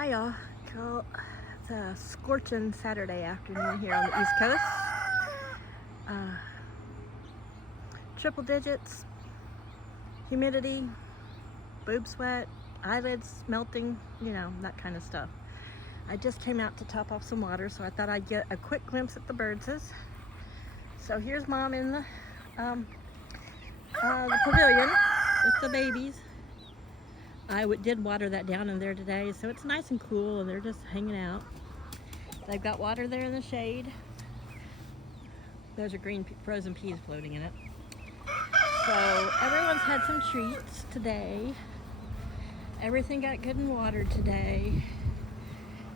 Hi y'all. It's a scorching Saturday afternoon here on the East Coast. Triple digits, humidity, boob sweat, eyelids melting, that kind of stuff. I just came out to top off some water, so I thought I'd get a quick glimpse at the birdses. So here's Mom in the pavilion with the babies. I did water that down in there today, so it's nice and cool, and they're just hanging out. They've got water there in the shade. Those are green frozen peas floating in it. So everyone's had some treats today. Everything got good and watered today.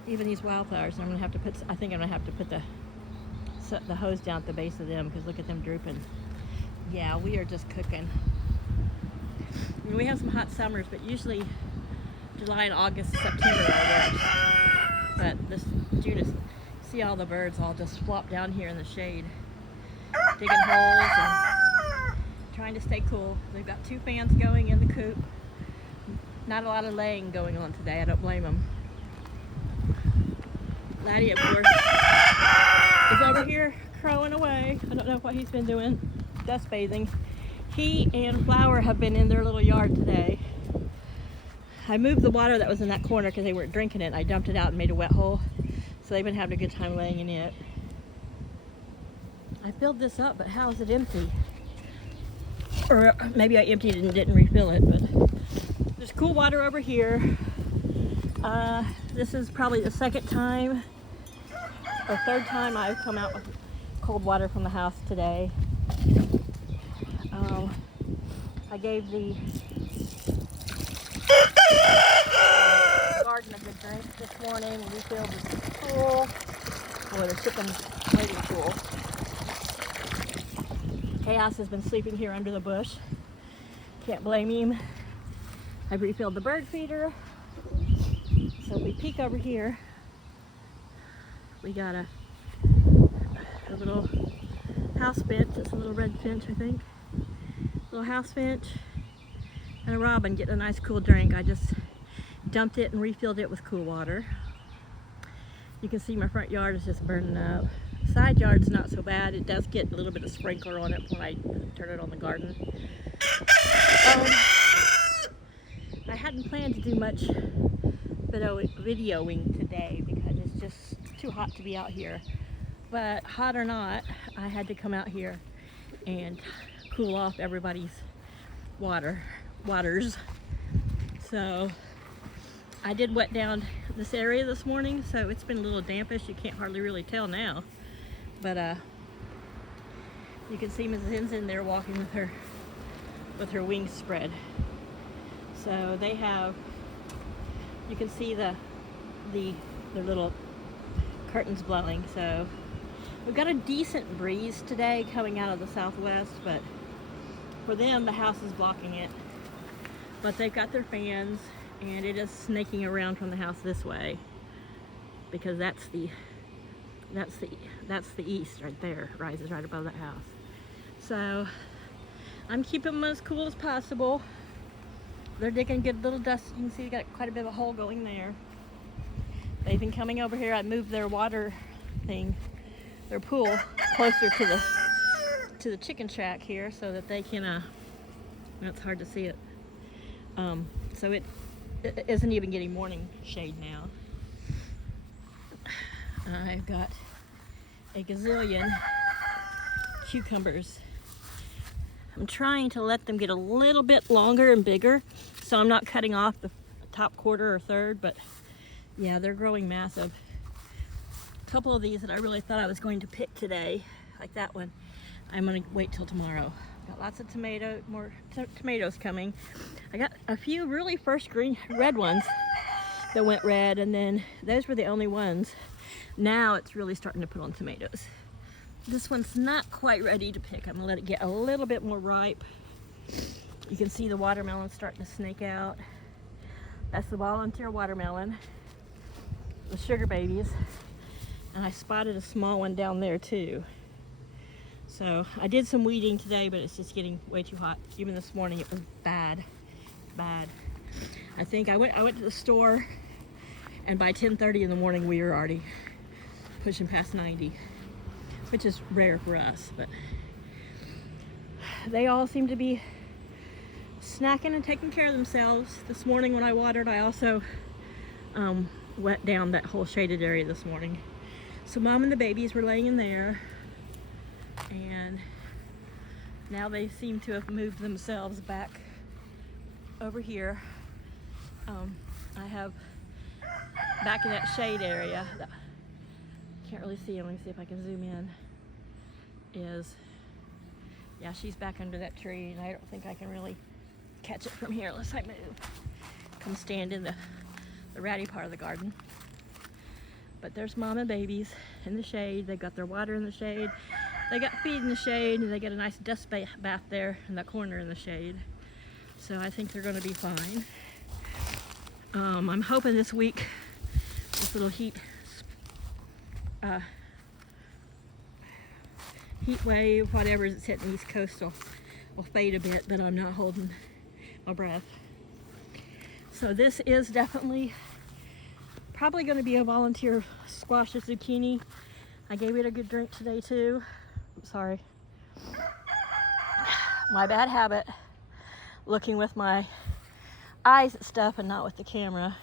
Even these wildflowers. I think I'm gonna have to put the hose down at the base of them, because look at them drooping. Yeah, we are just cooking. We have some hot summers, but usually July and August, September are wet. But this June, see all the birds all just flop down here in the shade, digging holes and trying to stay cool. They've got 2 fans going in the coop. Not a lot of laying going on today. I don't blame them. Laddie, of course, is over here crowing away. I don't know what he's been doing. Dust bathing. He and Flower have been in their little yard today. I moved the water that was in that corner because they weren't drinking it. I dumped it out and made a wet hole. So they've been having a good time laying in it. I filled this up, but how is it empty? Or maybe I emptied it and didn't refill it, but there's cool water over here. This is probably the second time or third time I've come out with cold water from the house today. I gave the garden a good drink this morning. We refilled the pool, or the chicken wading pool. Chaos has been sleeping here under the bush. Can't blame him. I've refilled the bird feeder. So if we peek over here, we got a little house finch. It's a little red finch, I think. Little house finch and a robin getting a nice cool drink. I just dumped it and refilled it with cool water. You can see my front yard is just burning up. Side yard's not so bad. It does get a little bit of sprinkler on it when I turn it on the garden. I hadn't planned to do much videoing today because it's just too hot to be out here. But hot or not, I had to come out here and cool off everybody's waters. So I did wet down this area this morning, so it's been a little dampish. You can't hardly really tell now, but you can see Mrs. Hinson there walking with her wings spread. So they have, you can see the little curtains blowing. So we've got a decent breeze today coming out of the southwest, but for them the house is blocking it. But they've got their fans, and it is snaking around from the house this way, because that's the east right there, rises right above the house. So I'm keeping them as cool as possible. They're digging good little dust. You can see you got quite a bit of a hole going there. They've been coming over here. I moved their water thing, their pool, closer to the chicken shack here, so that they can. It's hard to see it. So it isn't even getting morning shade now. I've got a gazillion cucumbers. I'm trying to let them get a little bit longer and bigger, so I'm not cutting off the top quarter or third, but yeah, they're growing massive. A couple of these that I really thought I was going to pick today, like that one, I'm gonna wait till tomorrow. Got lots of more tomatoes coming. I got a few really first red ones that went red, and then those were the only ones. Now it's really starting to put on tomatoes. This one's not quite ready to pick. I'm gonna let it get a little bit more ripe. You can see the watermelon starting to snake out. That's the volunteer watermelon, the sugar babies. And I spotted a small one down there too. So I did some weeding today, but it's just getting way too hot. Even this morning it was bad. I think I went to the store And by 10:30 in the morning, we were already pushing past 90, which is rare for us, but they all seem to be snacking and taking care of themselves. This morning when I watered, I also wet down that whole shaded area this morning. So Mom and the babies were laying in there, and now they seem to have moved themselves back over here. I have back in that shade area, can't really see him. Let me see if I can zoom in. Yeah, she's back under that tree, and I don't think I can really catch it from here unless I move. Come stand in the ratty part of the garden. But there's Mom and babies in the shade. They got their water in the shade. They got feed in the shade, and they get a nice dust bath there in that corner in the shade. So I think they're going to be fine. I'm hoping this week this little heat wave, whatever is hitting the East Coast will fade a bit, but I'm not holding my breath. So this is definitely probably going to be a volunteer squash or zucchini. I gave it a good drink today too. Sorry. My bad habit, looking with my eyes at stuff and not with the camera.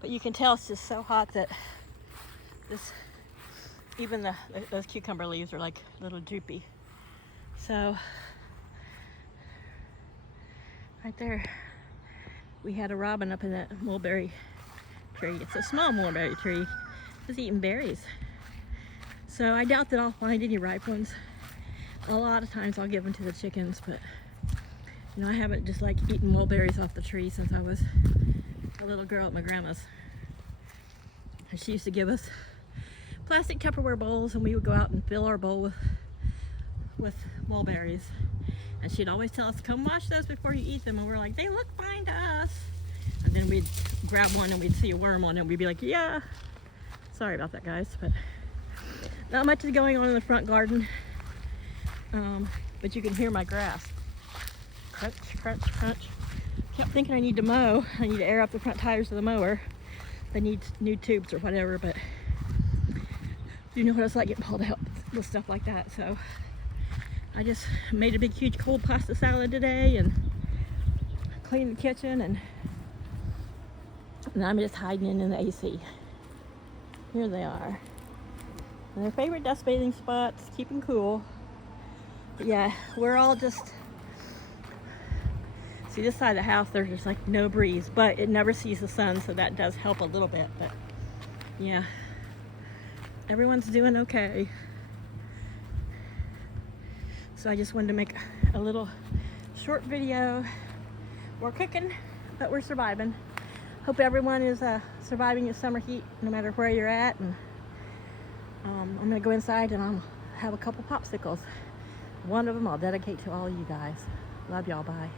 But you can tell it's just so hot that even those cucumber leaves are like a little droopy. So right there, we had a robin up in that mulberry tree. It's a small mulberry tree. It's eating berries. So I doubt that I'll find any ripe ones. A lot of times I'll give them to the chickens, but you know, I haven't just like eaten mulberries off the tree since I was a little girl at my grandma's. And she used to give us plastic Tupperware bowls, and we would go out and fill our bowl with mulberries. And she'd always tell us, come wash those before you eat them. And we're like, they look fine to us. And then we'd grab one and we'd see a worm on it, and we'd be like, yeah. Sorry about that, guys, but not much is going on in the front garden. But you can hear my grass. Crunch, crunch, crunch. Kept thinking I need to mow. I need to air up the front tires of the mower. They need new tubes or whatever, but you know what it's like getting pulled out with stuff like that. So I just made a big, huge cold pasta salad today and cleaned the kitchen, and I'm just hiding in the AC. Here they are. And their favorite dust bathing spots, keeping cool. But yeah, we're all just, see this side of the house, there's just like no breeze, but it never sees the sun, so that does help a little bit. But yeah, everyone's doing okay. So I just wanted to make a little short video. We're cooking, but we're surviving. Hope everyone is surviving the summer heat, no matter where you're at. And I'm gonna go inside and I'll have a couple popsicles. One of them I'll dedicate to all of you guys. Love y'all, bye.